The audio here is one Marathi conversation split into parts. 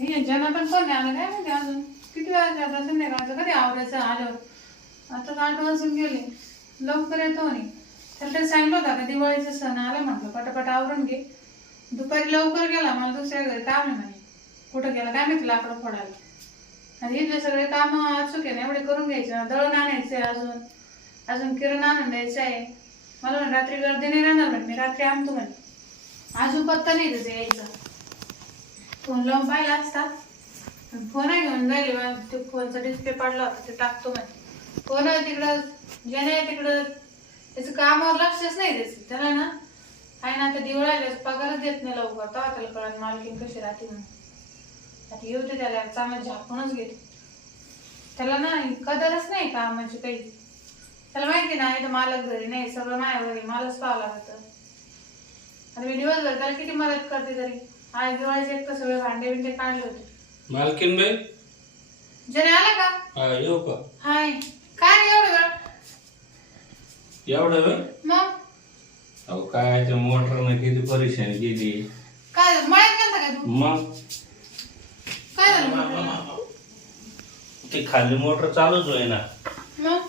हे पण कोण नाही आलं काय माहिती अजून? किती वेळा नाही राहतं कधी आवडायचं आल्यावर? आता आठ वाजून गेले. लवकर येतो नाही त्याला ते सांगितलं होतं आता दिवाळीचा सण आला म्हटलं पटापट आवरून घे. दुपारी लवकर गेला मला दुसऱ्या घरी काम आहे म्हणे कुठं गेला? काय माहिती लाकडं फोडायला. आणि इथले सगळे काम अचूक आहे ना एवढे करून घ्यायचे ना. दळण आणायचं आहे अजून. अजून किरण आणून द्यायचं आहे. मला म्हणे रात्री गर्दी नाही राहणार म्हणे मी रात्री आणतो म्हणे. अजून पत्ता नाही त्याचं यायचा. फोन लावून पाहिला असता. फोन आहे घेऊन जाईल ते फोनचा डिस्प्ले पाडला होता ते टाकतो मग फोन आहे तिकडं? ज्याने तिकडं. त्याचं कामावर लक्षच नाही त्याचं त्याला ना आहे ना आता दिवाळीला पगारच देत नाही लवकर. तेव्हा त्याला कळण मालकीन कशी राहते म्हणून. आता येऊ ते त्याला चांगलं झाकूनच घेते. त्याला ना कदरच नाही कामाची काही. त्याला माहिती नाही तर मालक घरी नाही सगळं माझ्या घरी मलाच पाहावं लागतं. आता मी दिवसभर त्याला किती मदत करते तरी. आज दिवाळीचे एक तर सगळे भांडे बिंडे काढले होते. मालकीन बाई जने आला का? हा येऊ का? हाय. काय रे एवढं वेळ एवढं वेळ मग? अहो काय त्या मोटरनं किती परेशानी केली? काय झालं? मळ्यात गेलता काय तू? मग? काय झालं? ते खाली मोटर चालूच होय ना मग?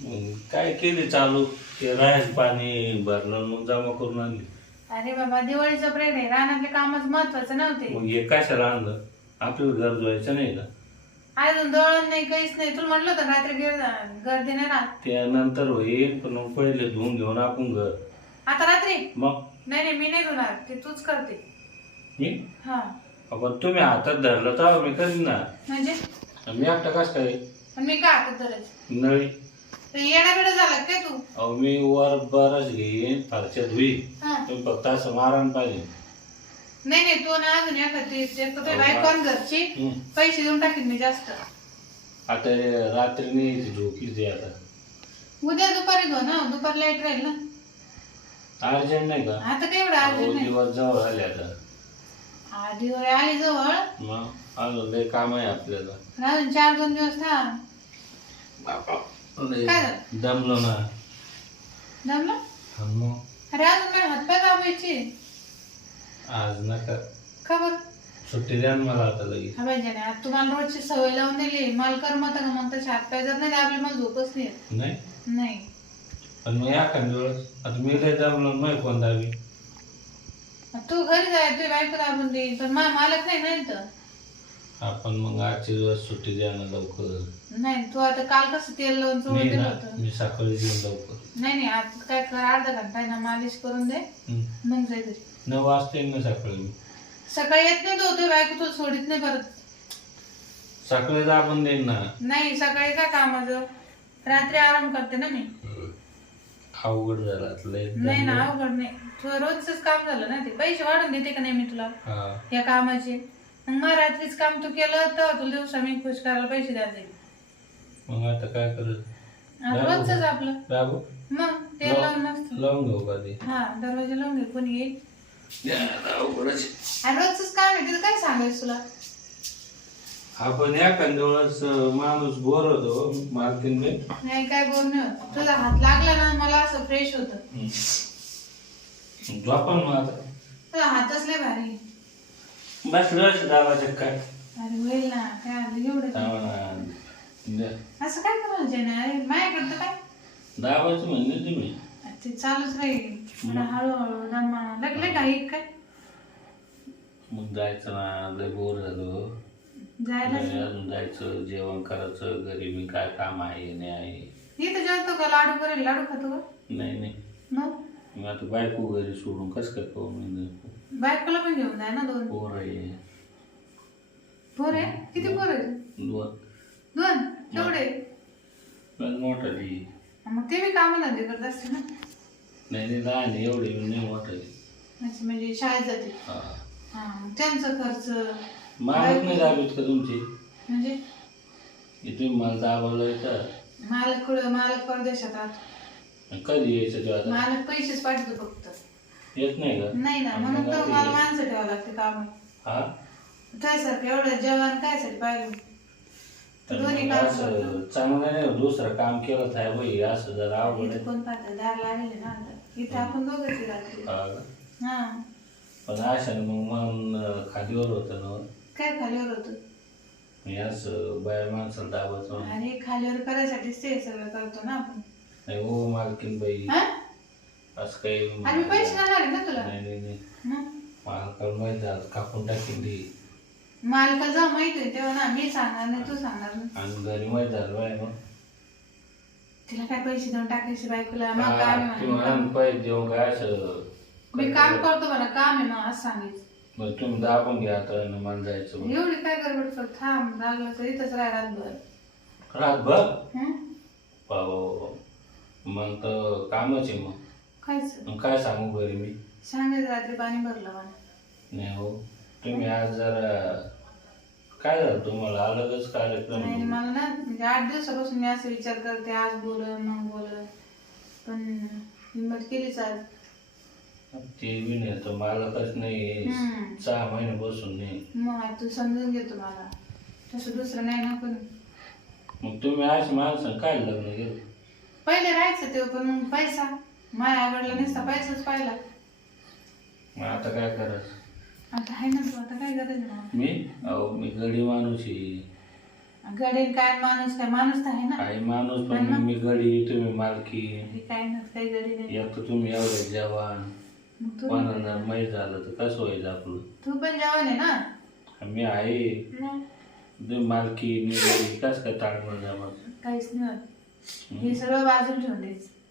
मग काय केली चालू? ते राहायचं पाणी भरलं मग जमा करून आणली. अरे बाबा दिवाळीचं प्रेम आहे. रानातले कामच महत्वाचं नव्हते. मग हे कशाला आणलं? आपल्याला घर धुवायचं नाही का अजून दळण नाही काहीच नाही. तुला म्हटलं होतं रात्री गिर- गर्दी नाही राहत. त्यानंतर होईल पण मग पहिले धुवून घेऊन आपण घर. आता रात्री? मग? नाही नाही मी नाही धुणार. ते तूच करते. हे? हा. आपण तुम्ही हातात धरलं तर मी करीन ना. म्हणजे? मी एकटा कस काय? मी काय हातात धरायचं? नळी. येणा बिडा झाला काय तू? अहो मी वर बरच घेईन फारच्या धुई हा. तुम्ही फक्त असं मारण पाहिजे. नाही नाही तू ना अजून एखादी एक तर तुझी बायको आणि घरची. पैसे देऊन टाकीन मी जास्त. आता रात्री नाही झोपली ते आता. उद्या दुपारी धो ना दुपारी लाइट राहील ना. अर्जंट नाही का? आता काय एवढं अहो, अर्जंट नाही? दिवस जवळ आले आता. हा दिवाळी आली जवळ. मग अजून लय काम आहे आपल्याला. अजून चार दोन दिवस थांब. लय काय? झालं? दमलो ना. जमलं हा मग अरे अजून नाही हातपाय दाबायचे. आज नका. खबर सुट्टी द्या ना मला आता लगेच. हा पाहिजे ना तुम्हाला रोजची सवय लावून दिली. मला करमत का? मग तशी हातपाय जात नाही आपली मला झोपच नाही येत. नाही? नाही. पण मग एखाद्या वेळेस आता मी लय दमलो नाही कोण दाबी तू घरी जाय तुझी बायको दाबून देईल पण मा मालक नाही ना इथं. आपण मग आजचे दिवस सुट्टी द्या ना लवकर. नाही तू आता काल कसं तेल लावून चोळून मी दिलं ना होतं? मी सकाळी येऊन लवकर. नाही नाही आज काय कर अर्धा घंटा आहे ना मालिश करून दे. मग जाय घरी. नऊ वाजता येईन ना सकाळी मी सकाळी येत नाही तो तुझी बायको तुला सोडित नाही परत. सकाळी दाबून देईन ना. नाही सकाळी काय कामाचं रात्री आराम करते ना मी. अवघड झाला लय नाही ना दमलो. अवघड नाही. तुझं रोजच काम झालं ना ते. पैसे वाढून देते का नाही मी तुला? हा. या कामाचे. मग रात्रीच काम तू केलं तर तुला दिवसा मी खुश करायला पैसे जाईल. मग आता काय करत? रोजच आपलं. दाबू? मग तेल लावून मस्त. लावून घेऊ का ते? हा दरवाजा लावून घे कोणी येईल? अवघडच आणि रोजच काम आहे काय सांगायचं तुला? आपण एखाद्या वेळेस माणूस बोर होतो बे नाही काय बोल नाही होत. तुझा हात लागला ना मला असं फ्रेश होतं. झोपा मग आता. तुझा हातच लय भारी. बस रस दाबाचे काय अरे होईल ना काय आलं एवढं. असं काय करायला जैन अरे माझ्याकडं तर काय? दाबायचं म्हणजे तुम्ही. ते चालूच राहील. मला हळूहळू दमा लागले काही काय? मग जायचं ना लय बोर झालो. जायला? अजून जायचं जेवण करायचं घरी मी काय काम आहे नाही आहे. इथं जेवतो का? लाडू करेल लाडू खातो का? नाही नाही. मग? मग आता बायको घरी सोडून कसं काय पाहू मी? बायकोला पण घेऊन जाय ना दोन. पोर आहे. पोर आहे? किती पोर आहे दोन. दोन? तेवढे पण मोठाली मग ते बी कामं धंदे करत असते ना. नाही नाही लहान आहे, एवढी नाही मोठाली अच्छा म्हणजे शाळेत जाते. हा. हा मग त्यांचा खर्च. मालक नाही दाबीत का तुमची? म्हणजे? हे तुम्ही मला दाबावलं येतं मालक कुठं मालक परदेशात राहतो. कधी यायचं ते आता? मालक पैसेच पाठवतो फक्त. येत नाही का? नाही ना म्हणून तर मला माणसं ठेवावं लागते काम. हा? त्यासारखं एवढं जेवण काय साठी पाहिजे? तर दोन्ही मग काम असं चांगलं नाही दुसरं काम केलं थाय बाई असं जर आवड इथं कोण पाहतं? दार लागले ना आता. इथं आपण दोघंच राहतो हा पण अशा मग मन खादीवर होतं ना काय खालीवर होतं? मी असं बाया माणसाला दाबायचं. आणि खालीवर करायसाठीच ते सगळं करतो ना आपण. नाही हो मालकीन बाई. हा? असं काही आणि मी पैसे देणार आहे ना तुला? नाही नाही नाही. मग मालकाला माहीत झालं कापून टाकीन ती. मालका जा माहीत आहे तेव्हा ना मी सांगणार नाही तू सांगणार नाही. आणि घरी माहीत झालं बाय मग. तिला काय पैसे देऊन टाकायचे बायकोला? मग काय हा, म्हणा म्हणा पैसे देऊन काय असं? मी काम करतो मला काम आहे ना असं सांगायचं. बरं तुम्ही दाबून घ्या आता आणि मला जायचं. एवढी काय गडबड कर थांब लागलं तर इथंच राह रातभर. रातभर? हं? बाबा. मग तर कामच आहे मग. खायचं मग काय सांगू घरी मी? सांगायचं रात्री पाणी भरलं मला. नाही हो. तुम्ही आज जरा काय झालं तुम्हाला? अलगच कार्यक्रम नाही मला ना म्हणजे आठ दिवसापासून मी असं विचार करते आज बोलन मग बोलन पण हिंमत केलीच आज. ते बी नाही तर मालकच नाही हम्म. सहा महिने बसून नाही. मग आता तू समजून घेतो मला तसं दुसरं नाही ना पण मग तुम्ही अशी माणसं काय लग्न केलं? पहिले राहायचं ते पण मग पैसा. माझ्या आवडला नसता पैसाच पाहिला. मग आता काय करायचं? आता आहे ना तू आता काय मला मी? अहो मी गडी माणूस आहे. गडील काय माणूस काय माणूस तर आहे ना. काही माणूस पण मी गडी तुम्ही मालकी. हे काय ना काही गडी नाही. एक तर तुम्ही एवढे जवान. मग तू कोणाला माहीत झालं तर कसं व्हायचं आपलं? तू पण जेवण आहे ना? मी आहे. तुम्ही मालकी मी गडी कसं काय ताळमळ जमा काहीच नाही होत. हे सगळं बाजूला ठेवून द्यायचं.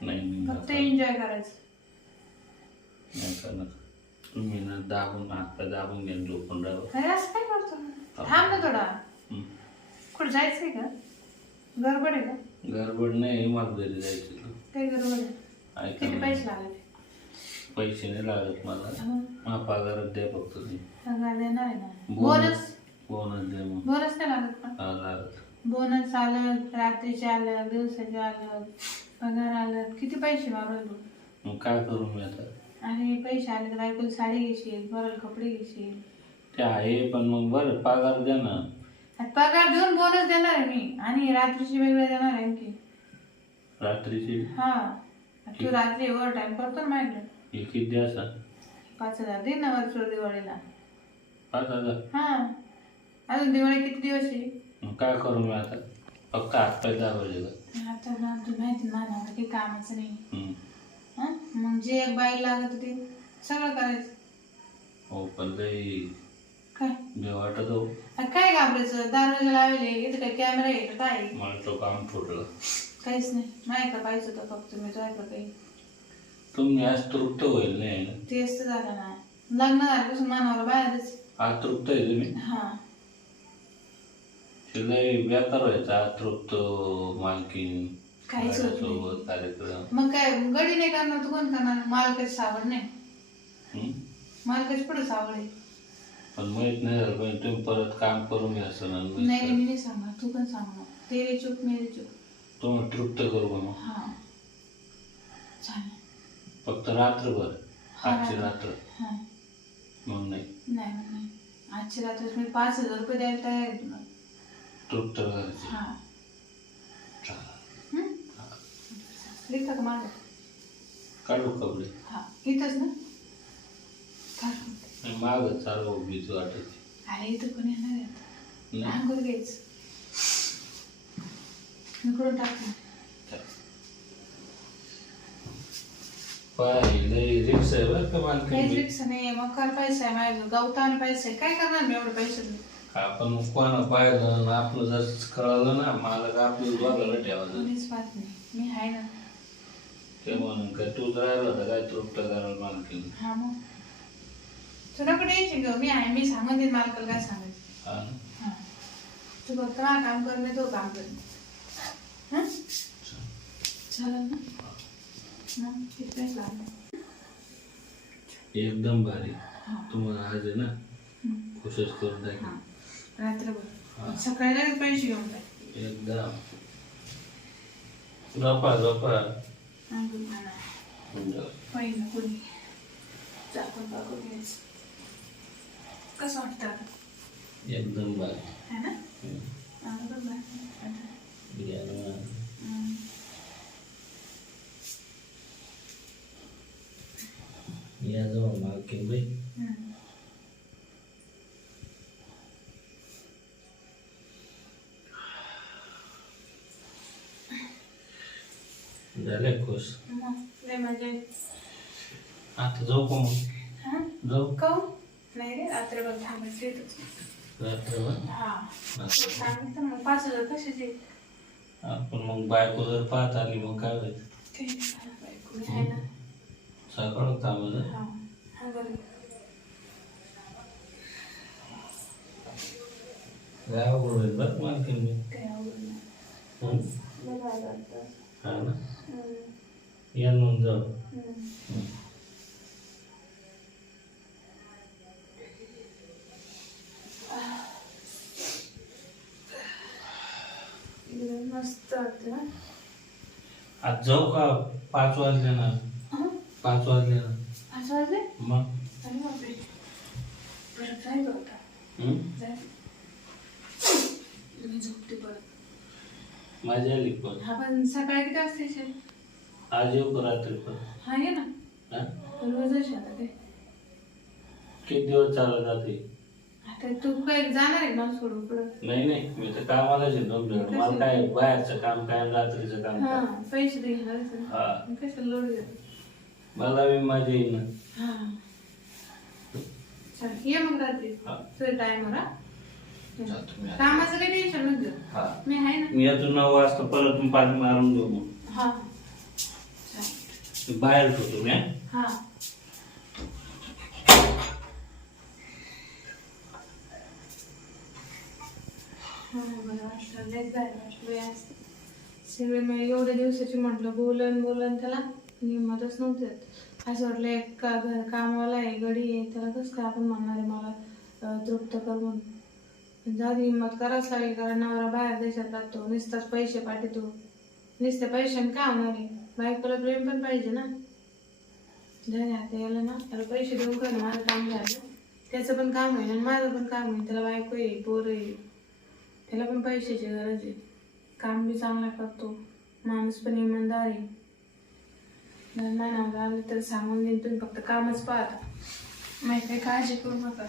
नाही नाही फक्त नका. एन्जॉय करायचं. नका नका तुम्ही ना दाबून हात दाबून घ्या झोपून राहा अरे असं काय करतो थांब ना थोडा. हं. कुठं जायचंय का? गडबड आहे का? गडबड नाही मला घरी जायचं काही गडबड आहे. ऐका किती ना. पैसे लागले? पैसे नाही लागत मला. मग मला पगारात द्या फक्त तुम्ही. पगार देणार आहे ना? Bonus bonus? बोनस द्या मग. बोनस नाही लागत पण हा लागत. बोनस आलं रात्रीचे आलं दिवसाचे आलं. पगार आलं किती पैसे मागवले तू मग काय करू मी आता? आणि पैसे आले तर बायकोला साडी घेशील बरं कपडे घेशील. ते आहे पण मग बरं पगार द्या ना. आता पगार देऊन बोनस देणार आहे मी. आणि रात्रीची वेगळे देणार आहे आणखी. रात्रीची? हा. तू रात्री ओव्हर टाइम करतो ना माझ्याकडे हे किती द्यासा पाच हजार दे ना वरचोर दिवाळीला. पाच हजार? हा. अजून दिवाळी किती दिवस आहे? मग काय करू मी आता? फक्त हातपाय दाबायचे का? आता ना माहिती ना माझ्या काही कामाचं नाही. हा? मग जे एक बाई लागत होती सगळं करायचं. हो पण काही काय? वाटत हो. काय घाबरायचं? दरवाजा लावले इथं काय कॅमेरा आहे का काय आहे? मला तो काम फुटलं काहीच नाही. नाही का पाहिजे होतं फक्त मी तो ऐकलं काही. तुम्ही आज तृप्त होईल नाही तेच तर झालं ना. लग्न झाल्यापासून मानवाला बाहेरच आज तृप्त आहे तुम्ही? हा. ते लय बेकार व्हायचं तृप्त मालकीन काहीच होत नाही. सोबत कार्यक्रम. मग काय गडी नाही करणार तू कोण करणार? मालकाची सावड नाही. हं? मालकाची पुढे सावड आहे. पण माहीत नाही झालं पण तुम्ही परत काम करून घ्या सण नाही नाही मी नाही सांगणार तू पण सांगणार. तेरी चूक मेरी चूक तुम्ही तृप्त करू का मग? हा. चालेल. फक्त रात्रभर हा. आजची रात्र. हा. मग नाही. नाही नाही, नाही. आजची रात्र मी पाच हजार रुपये द्यायला तयार आहे तुला. हा. हं? लिखा का माझं काढू कपडे हा इथंच ना काढून. मागच चालू वाटत अरे इथं कोण येणार आहे आता? घ्यायचं इकडून टाकलं पाहिलं रिक्षा आहे बरं का काहीच रिक्षा नाही मग काय पैसा आहे माझ्या गवताने पैसा आहे काय करणार मी एवढे पैसे देऊन? आपण कोणा पाहिलं आणि आपलं जर कळलं ना मला का आपलं बघायला ठेवायचं. कोणीच पाहत नाही. मी आहे ना. ते म्हणून काय तूच राहिला होता काय तृप्त करायला मालकीन हा मग. तुला कुठे यायची ग. मी आहे मी सांगून देईन मालकाला काय हा ना? हा. तू फक्त मला काम कर मी तो काम कर हं? चालेल ना? लागले एकदम भारी. तुम्हाला आज आहे ना. खुशच करून टाकेल रात्रभर. सकाळी लगेच पैसे घेऊन जाय एकदम. झोपा पहिलं कोणी? चाकून पाकून घ्यायचं. कसं वाटतं आता? एकदम भारी. है ना. या जवळ मालकीन बाई. हं. झाले खुश मग लय मजा येते. आता जाऊ का मग हा जाऊ काहून? नाही रे रात्रभर थांबायचं येतच रात्रभर हा. सांगितलं मग पाच हजार कशाचे आपण मग बायको जर पाहत आली मग काय आहे ना सकाळ थांबायचं हा हा बरं काय अवघड होईल बरं मालकीन मी काही अवघड नाही हं? बरं आलं आता. हम्म. या मग जाऊ मस्त आज का? पाच वाजले ना? पाच वाजले ना. असं वाटले मग? मी झोपते परत. माझी आली पण हा पण सकाळी किती वाजता येशील आज येऊ का रात्री पण? हा ये ना. हा? रोजच आता ते. किती दिवस चालत जाते? आता तू काय जाणार आहे मला सोडून पुढं? नाही नाही. मी तर कामालाच दोन मला काय बाहेरचं काम काय रात्रीचं काम हा काय? पैसे दे घालायचं हा. कशाला लोड मला बी माझ्या येईन हा. चल ये मग रात्री. हा. तुझ्या टायमवर हा? आता. कामाचं काही टेन्शन नको घेऊ हा मी आहे ना मी येतो नऊ वाजता परत मी पाणी मारून घेऊ मग हा. मी बाहेर ठेवतो मी हा? हा हा, बरं वाटलं. लयच भारी वाटलं बाई आज. सगळे मी एवढ्या दिवसाची म्हटलं बोलन बोलन त्याला हिंमतच नव्हती येत. असं वाटलं एक का घर कामाला आहे गडी आहे त्याला कसं काय आपण म्हणणार आहे मला अं, तृप्त कर म्हणून झाली हिंमत करावंच लागेल कारण नवरा बाहेर देशात राहतो नुसताच पैसे पाठवतो. नुसते पैशाने काय होणार आहे बायकोला प्रेम पण पाहिजे ना. झाले आता याला ना त्याला पैसे देऊन का ना माझं काम झालं. त्याचं पण काम होईल आणि माझं पण काम होईल. त्याला बायको येईल पोरं येईल त्याला पण पैशाची गरज आहे. काम बी चांगला करतो. माणूस पण इमानदार आहे. नाही नावं आलं तर सांगून देईन तुम्ही फक्त कामच पाहता माहिती काही काळजी करू नका